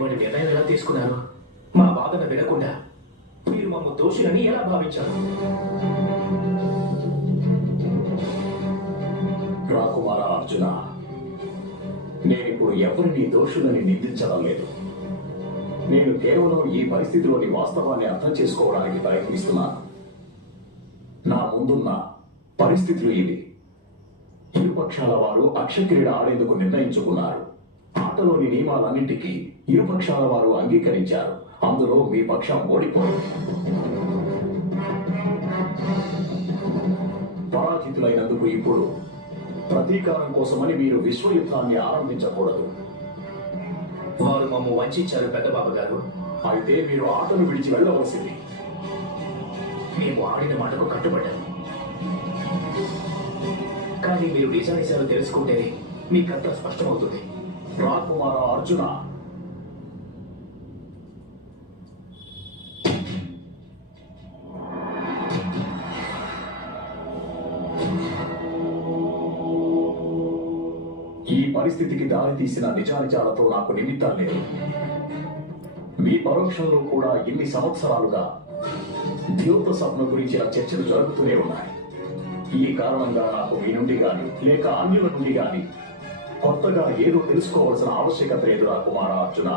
ఇటువంటి నిర్ణయం ఎలా తీసుకున్నారు? మా వాదన వినకుండా మీరు మమ్మ దోషులని ఎలా భావించారు? రాకుమార అర్జున, నేనిప్పుడు ఎవరిని దోషులని నిందించడం లేదు. నేను కేవలం ఈ పరిస్థితిలోని వాస్తవాన్ని అర్థం చేసుకోవడానికి ప్రయత్నిస్తున్నాను. నా ముందున్న పరిస్థితులు ఇవి. ఇరుపక్షాల వారు అక్షక్రీడ ఆడేందుకు నిర్ణయించుకున్నారు. ఆటలోని నియమాలన్నింటికీ ఇరుపక్షాల వారు అంగీకరించారు. అందులో మీ పక్షం ఓడిపోయింది. పరాజితులైనందుకు ఇప్పుడు ప్రతీకారం కోసమని మీరు విశ్వయుద్ధాన్ని ఆరంభించకూడదు. వారు మమ్మ వంచారు పెద్దబాబు గారు. అయితే మీరు ఆటను విడిచి వెళ్ళవలసింది. మేము ఆడిన మాటకు కట్టుబడ్డాము. కానీ మీరు నిజానిజాలు తెలుసుకుంటేనే మీకంతా స్పష్టమవుతుంది. రాకుమార అర్జున, ఈ పరిస్థితికి దారితీసిన నిజానిజాలతో నాకు నిమిత్తం లేదు. మీ పరోక్షంలో కూడా ఎన్ని సంవత్సరాలుగా ద్యోత సభను గురించిన చర్చలు జరుగుతూనే ఉన్నాయి. ఈ కారణంగా నాకు మీ నుండి గాని లేక అన్యుల నుండి గాని కొత్తగా ఏదో తెలుసుకోవాల్సిన ఆవశ్యకత లేదు రాకుమార అర్జున.